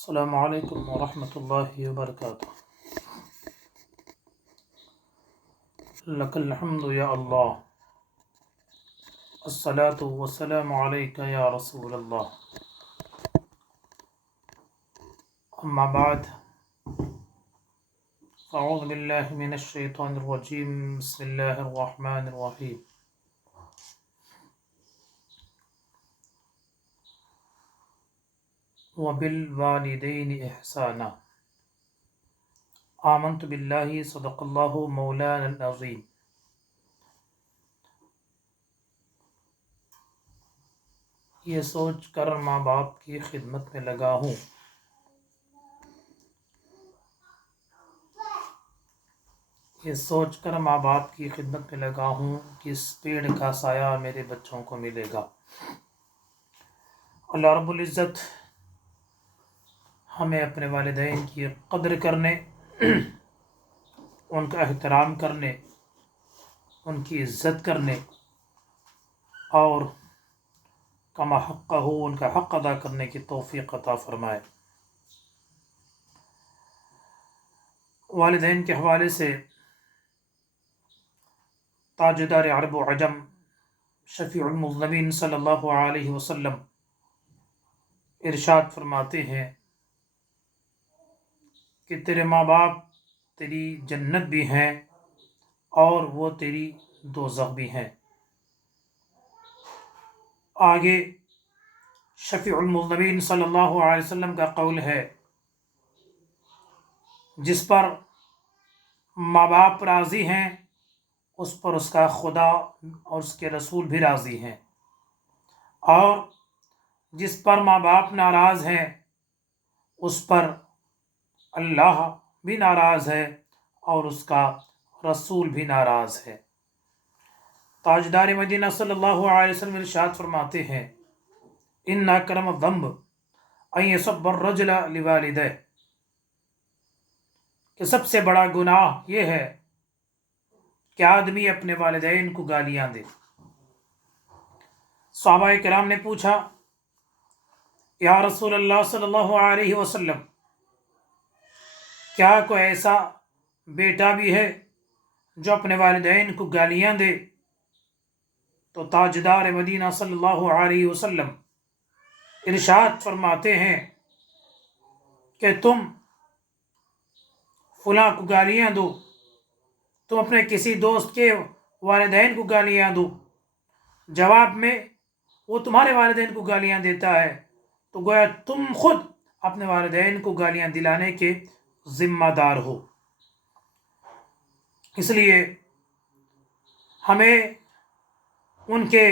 السلام علیکم ورحمۃ اللہ وبرکاتہ۔ لک الحمد یا اللہ، الصلاۃ والسلام علیک یا رسول اللہ۔ اما بعد، اعوذ باللہ من الشیطان الرجیم، بسم اللہ الرحمن الرحیم۔ وبالوالدین احسانا، آمنت باللہ، صدق اللہ مولانا العظیم۔ یہ سوچ کر ماں باپ کی خدمت میں لگا ہوں، یہ سوچ کر ماں باپ کی خدمت میں لگا ہوں کہ اس پیڑ کا سایہ میرے بچوں کو ملے گا۔ اللہ رب العزت ہمیں اپنے والدین کی قدر کرنے، ان کا احترام کرنے، ان کی عزت کرنے اور کما حق ہو ان کا حق ادا کرنے کی توفیق عطا فرمائے۔ والدین کے حوالے سے تاجدار عرب و عجم شفیع المذنبین صلی اللہ علیہ وسلم ارشاد فرماتے ہیں کہ تیرے ماں باپ تیری جنت بھی ہیں اور وہ تیری دوزخ بھی ہیں۔ آگے شفیع المذنبین صلی اللہ علیہ وسلم کا قول ہے، جس پر ماں باپ راضی ہیں اس پر اس کا خدا اور اس کے رسول بھی راضی ہیں، اور جس پر ماں باپ ناراض ہیں اس پر اللہ بھی ناراض ہے اور اس کا رسول بھی ناراض ہے۔ تاجدار مدینہ صلی اللہ علیہ وسلم ارشاد فرماتے ہیں، ان اکرم الذنب ان یسب الرجل لوالدہ، کہ سب سے بڑا گناہ یہ ہے کہ آدمی اپنے والدین کو گالیاں دے۔ صحابہ کرام نے پوچھا، یا رسول اللہ صلی اللہ علیہ وسلم، کیا کوئی ایسا بیٹا بھی ہے جو اپنے والدین کو گالیاں دے؟ تو تاجدار مدینہ صلی اللہ علیہ وسلم ارشاد فرماتے ہیں کہ تم فلاں کو گالیاں دو، تم اپنے کسی دوست کے والدین کو گالیاں دو، جواب میں وہ تمہارے والدین کو گالیاں دیتا ہے، تو گویا تم خود اپنے والدین کو گالیاں دلانے کے ذمہ دار ہو۔ اس لیے ہمیں ان کے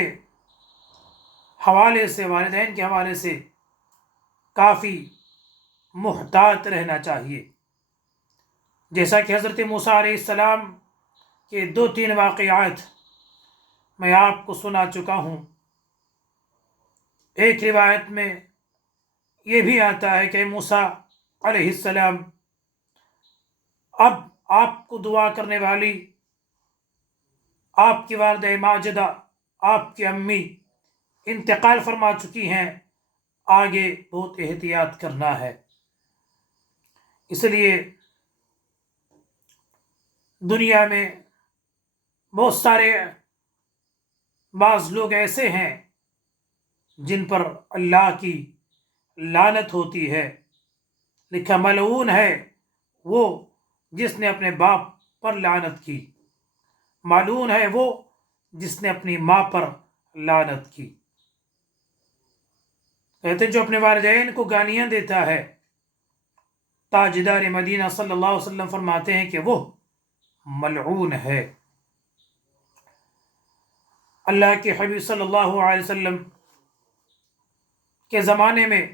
حوالے سے، والدین کے حوالے سے کافی محتاط رہنا چاہیے۔ جیسا کہ حضرت موسیٰ علیہ السلام کے 2-3 واقعات میں آپ کو سنا چکا ہوں۔ ایک روایت میں یہ بھی آتا ہے کہ موسیٰ علیہ السلام، اب آپ کو دعا کرنے والی آپ کی والدہ ماجدہ، آپ کی امی انتقال فرما چکی ہیں، آگے بہت احتیاط کرنا ہے۔ اس لیے دنیا میں بہت سارے بعض لوگ ایسے ہیں جن پر اللہ کی لعنت ہوتی ہے، لکھا ملعون ہے وہ جس نے اپنے باپ پر لعنت کی، ملعون ہے وہ جس نے اپنی ماں پر لعنت کی۔ کہتے ہیں جو اپنے والدین کو گالیاں دیتا ہے، تاجدار مدینہ صلی اللہ علیہ وسلم فرماتے ہیں کہ وہ ملعون ہے۔ اللہ کے حبیب صلی اللہ علیہ وسلم کے زمانے میں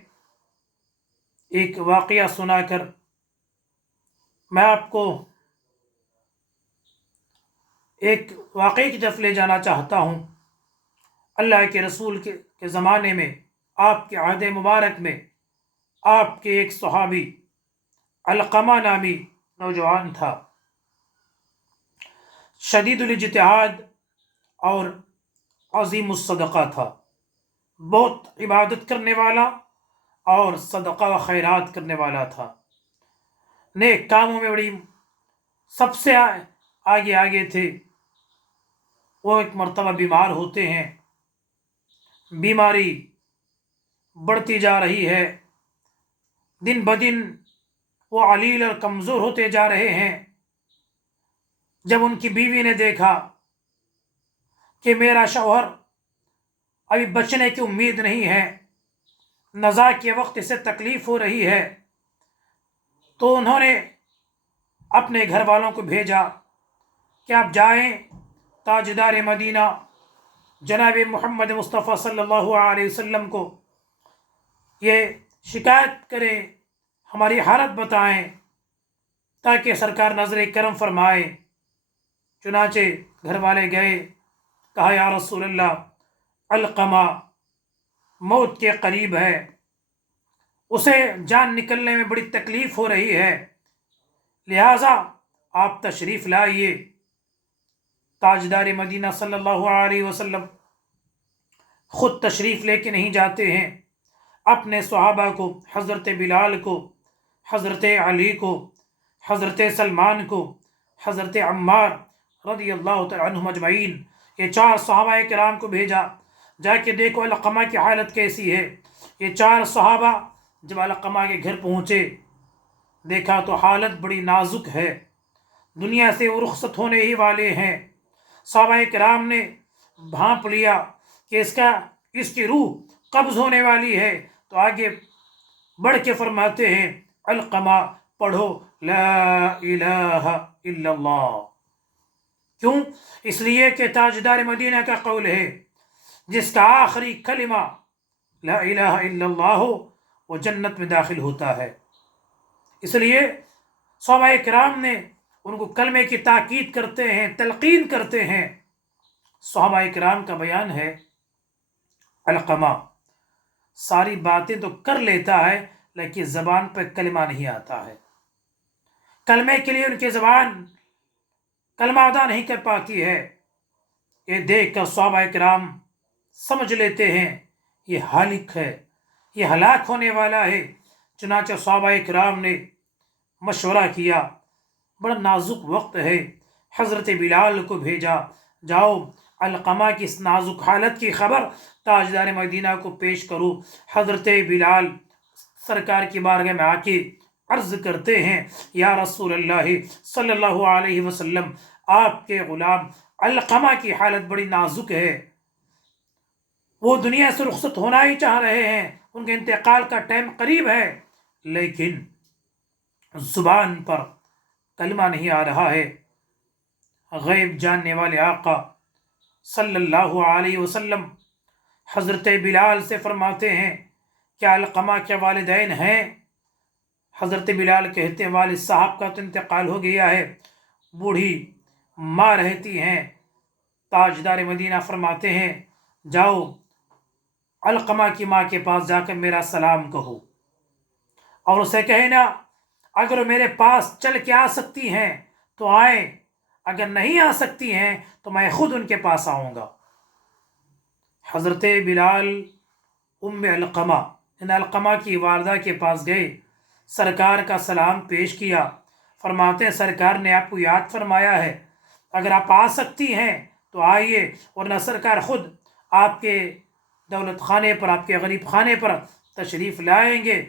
ایک واقعہ سنا کر میں آپ کو ایک واقعے کی طرف لے جانا چاہتا ہوں۔ اللہ کے رسول کے زمانے میں، آپ کے عہد مبارک میں، آپ کے ایک صحابی علقمہ نامی نوجوان تھا، شدید الاجتہاد اور عظیم الصدقہ تھا، بہت عبادت کرنے والا اور صدقہ و خیرات کرنے والا تھا، نیک کاموں میں بڑی سب سے آگے آگے تھے۔ وہ ایک مرتبہ بیمار ہوتے ہیں، بیماری بڑھتی جا رہی ہے، دن بدن وہ علیل اور کمزور ہوتے جا رہے ہیں۔ جب ان کی بیوی نے دیکھا کہ میرا شوہر ابھی بچنے کی امید نہیں ہے، نزاع کے وقت اسے تکلیف ہو رہی ہے، تو انہوں نے اپنے گھر والوں کو بھیجا کہ آپ جائیں تاجدار مدینہ جناب محمد مصطفیٰ صلی اللہ علیہ وسلم کو یہ شکایت کریں، ہماری حالت بتائیں تاکہ سرکار نظر کرم فرمائے۔ چنانچہ گھر والے گئے، کہا یا رسول اللہ، علقمہ موت کے قریب ہے، اسے جان نکلنے میں بڑی تکلیف ہو رہی ہے، لہٰذا آپ تشریف لائیے۔ تاجدار مدینہ صلی اللہ علیہ وسلم خود تشریف لے کے نہیں جاتے ہیں، اپنے صحابہ کو، حضرت بلال کو، حضرت علی کو، حضرت سلمان کو، حضرت عمار رضی اللہ تعالیٰ عنہم اجمعین، یہ 4 صحابہ کرام کو بھیجا، جا کے دیکھو علقمہ کی حالت کیسی ہے۔ یہ 4 صحابہ جب علقمہ کے گھر پہنچے، دیکھا تو حالت بڑی نازک ہے، دنیا سے وہ رخصت ہونے ہی والے ہیں۔ صحابہ کرام نے بھانپ لیا کہ اس کی روح قبض ہونے والی ہے، تو آگے بڑھ کے فرماتے ہیں علقمہ پڑھو لا الہ الا اللہ۔ کیوں؟ اس لیے کہ تاجدار مدینہ کا قول ہے جس کا آخری کلمہ لا الہ الا اللہ ہو وہ جنت میں داخل ہوتا ہے۔ اس لیے صحابہ کرام نے ان کو کلمے کی تاکید کرتے ہیں، تلقین کرتے ہیں۔ صحابہ کرام کا بیان ہے علقمہ ساری باتیں تو کر لیتا ہے لیکن زبان پہ کلمہ نہیں آتا ہے، کلمے کے لیے ان کی زبان کلمہ ادا نہیں کر پاتی ہے۔ یہ دیکھ کر صحابہ کرام سمجھ لیتے ہیں یہ ہالک ہے، یہ ہلاک ہونے والا ہے۔ چنانچہ صحابہ کرام نے مشورہ کیا، بڑا نازک وقت ہے، حضرت بلال کو بھیجا، جاؤ علقمہ کی اس نازک حالت کی خبر تاجدار مدینہ کو پیش کرو۔ حضرت بلال سرکار کی بارگاہ میں آ کے عرض کرتے ہیں یا رسول اللہ صلی اللہ علیہ وسلم، آپ کے غلام علقمہ کی حالت بڑی نازک ہے، وہ دنیا سے رخصت ہونا ہی چاہ رہے ہیں، ان کے انتقال کا ٹائم قریب ہے، لیکن زبان پر کلمہ نہیں آ رہا ہے۔ غیب جاننے والے آقا صلی اللہ علیہ وسلم حضرت بلال سے فرماتے ہیں کیا علقمہ کے والدین ہیں؟ حضرت بلال کہتے ہیں والد صاحب کا تو انتقال ہو گیا ہے، بوڑھی ماں رہتی ہیں۔ تاجدار مدینہ فرماتے ہیں جاؤ علقمہ کی ماں کے پاس جا کر میرا سلام کہو، اور اسے کہنا اگر وہ میرے پاس چل کے آ سکتی ہیں تو آئیں، اگر نہیں آ سکتی ہیں تو میں خود ان کے پاس آؤں گا۔ حضرت بلال علقمہ علقمہ کی والدہ کے پاس گئے، سرکار کا سلام پیش کیا، فرماتے ہیں سرکار نے آپ کو یاد فرمایا ہے، اگر آپ آ سکتی ہیں تو آئیے، ورنہ سرکار خود آپ کے دولت خانے پر، آپ کے غریب خانے پر تشریف لائیں گے۔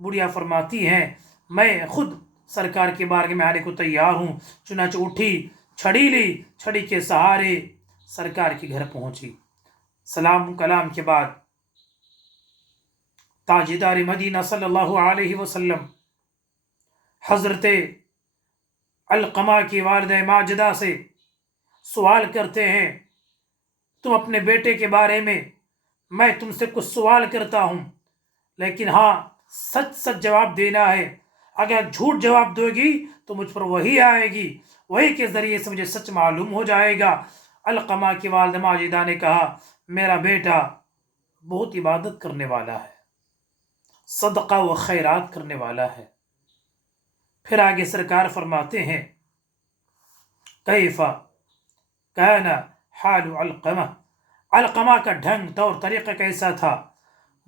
بڑھیا فرماتی ہیں میں خود سرکار کے بارگاہ میں آنے کو تیار ہوں۔ چنانچہ اٹھی، چھڑی لی، چھڑی کے سہارے سرکار کے گھر پہنچی۔ سلام کلام کے بعد تاجدار مدینہ صلی اللہ علیہ وسلم حضرت علقمہ کی والدہ ماجدہ سے سوال کرتے ہیں تم اپنے بیٹے کے بارے میں تم سے کچھ سوال کرتا ہوں، لیکن ہاں سچ سچ جواب دینا ہے، اگر جھوٹ جواب دو گی تو مجھ پر وہی آئے گی، وہی کے ذریعے سے مجھے سچ معلوم ہو جائے گا۔ علقمہ کی والدہ ماجدہ نے کہا میرا بیٹا بہت عبادت کرنے والا ہے، صدقہ و خیرات کرنے والا ہے۔ پھر آگے سرکار فرماتے ہیں کیف کان حال علقمہ، علقمہ کا ڈھنگ طور طریقہ کیسا تھا؟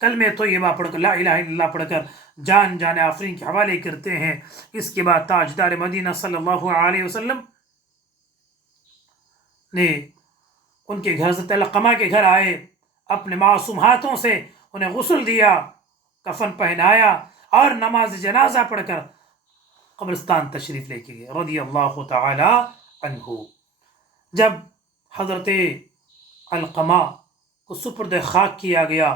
کلمہ طیبہ پڑھ کر، لا الہ الا اللہ پڑھ کر جان آفرین کے حوالے کرتے ہیں۔ اس کے بعد تاجدار مدینہ صلی اللہ علیہ وسلم نے ان کے گھر، حضرت علقمہ کے گھر آئے، اپنے معصوم ہاتھوں سے انہیں غسل دیا، کفن پہنایا اور نماز جنازہ پڑھ کر قبرستان تشریف لے کے گئے رضی اللہ تعالی عنہ۔ جب حضرت علقمہ کو سپرد خاک کیا گیا،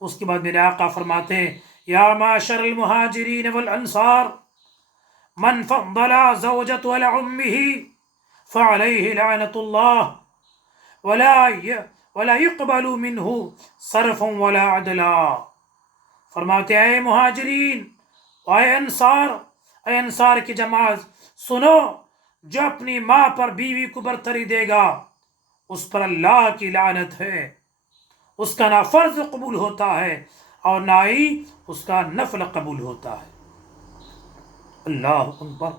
اس کے بعد میرے آقا فرماتے ہیں، یا معاشر المہاجرین والانصار من فضل زوجته على امه فعليه لعنة الله ولا يقبل منه صرفا ولا عدلا۔ فرماتے ہیں، اے مہاجرین، اے انصار کی جماعت، سنو، جو اپنی ماں پر بیوی کو برتری دے گا اس پر اللہ کی لعنت ہے، اس کا نہ فرض قبول ہوتا ہے اور نہ ہی اس کا نفل قبول ہوتا ہے۔ اللہ اکبر۔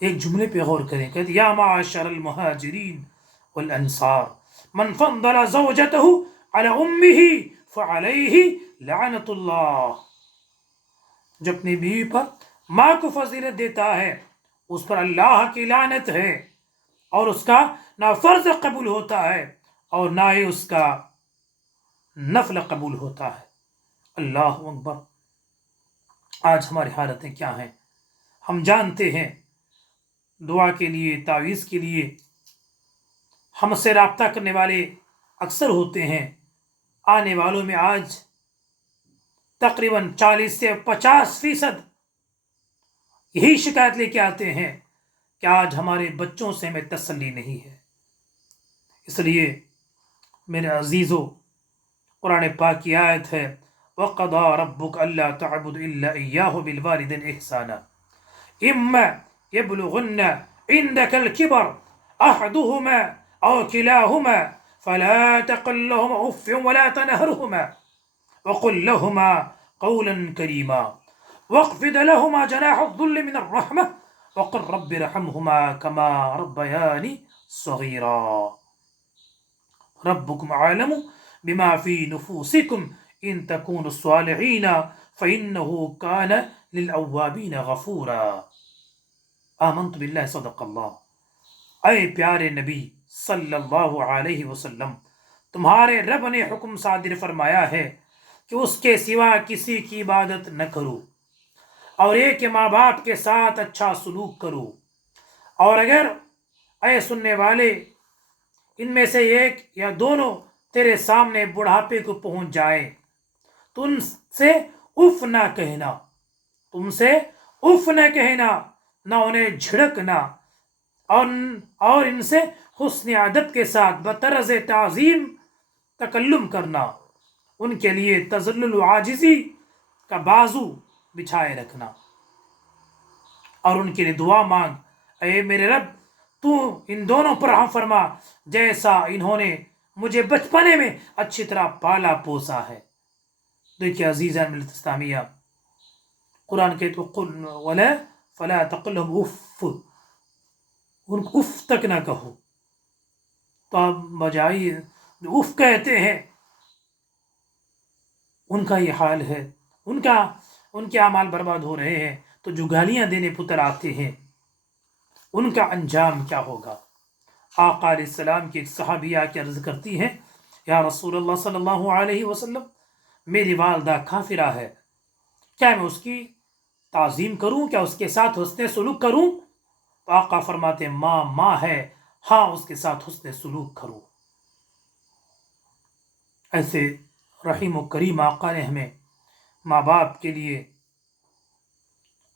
ایک جملے پہ غور کریں، کہتے یا معاشر المہاجرین والانصار من فضل زوجته على امه فعليه لعنت اللہ۔ جو اپنی بیوی پر ماں کو فضیلت دیتا ہے اس پر اللہ کی لعنت ہے، اور اس کا نہ فرض قبول ہوتا ہے اور نہ ہی اس کا نفل قبول ہوتا ہے۔ اللہ اکبر۔ آج ہماری حالتیں کیا ہیں؟ ہم جانتے ہیں، دعا کے لیے، تعویذ کے لیے ہم سے رابطہ کرنے والے اکثر ہوتے ہیں۔ آنے والوں میں آج تقریباً 40 سے 50% یہی شکایت لے کے آتے ہیں کہ آج ہمارے بچوں سے ہمیں تسلی نہیں ہے۔ اس لیے میرے عزیزو، قرآن پاک کی آیت ہے، وَقَضَى رَبُّكَ أَلَّا تَعْبُدُوا إِلَّا إِيَّاهُ بِالْوَالِدَيْنِ إِحْسَانًا إِمَّا يَبْلُغُنَّ عِندَكَ الْكِبَرَ أَحَدُهُمَا أَوْ كِلَاهُمَا فَلَا تَقُل لَّهُمَا أُفٍّ وَلَا تَنْهَرْهُمَا وَقُل لَّهُمَا قَوْلًا كَرِيمًا وَاخْفِضْ لَهُمَا جَنَاحَ الذُّلِّ مِنَ الرَّحْمَةِ وَقُل رَّبِّ ارْحَمْهُمَا كَمَا رَبَّيَانِي صَغِيرًا رَبُّكُمْ أَعْلَمُ بِمَا فِي نُفُوسِكُمْ إِن تَكُونُوا صَالِحِينَ فَإِنَّهُ كَانَ لِلْأَوَّابِينَ غَفُورًا۔ آمنت باللہ، صدق اللہ۔ اے پیارے نبی صلی اللہ علیہ وسلم، تمہارے رب نے حکم صادر فرمایا ہے کہ اس کے سوا کسی کی عبادت نہ کرو، اور ایک کے ماں باپ کے ساتھ اچھا سلوک کرو، اور اگر اے سننے والے ان میں سے ایک یا دونوں تیرے سامنے بڑھاپے کو پہنچ جائے تو ان سے اف نہ کہنا، نہ انہیں جھڑکنا، اور ان سے حسن ادب کے ساتھ بطرز تعظیم تکلم کرنا، ان کے لیے تذلل و عاجزی کا بازو بچھائے رکھنا، اور ان کے لیے دعا مانگ، اے میرے رب تو ان دونوں پر رحم فرما جیسا انہوں نے مجھے بچپنے میں اچھی طرح پالا پوسا ہے۔ دیکھیے عزیزان ملت اسلامیہ، قرآن کہتے قل ولا فلا تقل لهم اف، ان کو اف تک نہ کہو۔ تو آپ بجائے جو اف کہتے ہیں ان کا یہ حال ہے، ان کے اعمال برباد ہو رہے ہیں، تو جو گالیاں دینے پتر آتے ہیں ان کا انجام کیا ہوگا؟ آقا علیہ السلام کی ایک صحابیہ کے عرض کرتی ہیں، یا رسول اللہ صلی اللہ علیہ وسلم، میری والدہ کافرہ ہے، کیا میں اس کی تعظیم کروں؟ کیا اس کے ساتھ حسن سلوک کروں؟ تو آقا فرماتے ہیں، ماں ہے، ہاں اس کے ساتھ حسن سلوک کرو۔ ایسے رحیم و کریم آقا نے ہمیں ماں باپ کے لیے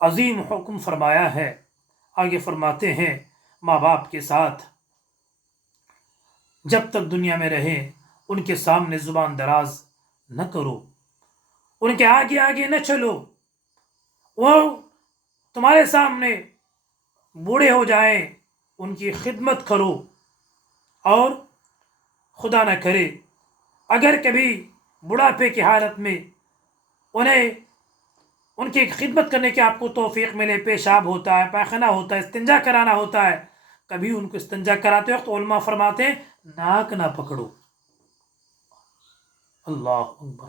عظیم حکم فرمایا ہے۔ آگے فرماتے ہیں، ماں باپ کے ساتھ جب تک دنیا میں رہیں ان کے سامنے زبان دراز نہ کرو، ان کے آگے آگے نہ چلو، وہ تمہارے سامنے بوڑھے ہو جائیں ان کی خدمت کرو، اور خدا نہ کرے اگر کبھی بڑھاپے کی حالت میں ان کی خدمت کرنے کی آپ کو توفیق ملے، پیشاب ہوتا ہے، پاخانہ ہوتا ہے، استنجا کرانا ہوتا ہے، کبھی ان کو استنجا کراتے وقت علماء فرماتے ہیں ناک نہ پکڑو۔ اللہ اکبر۔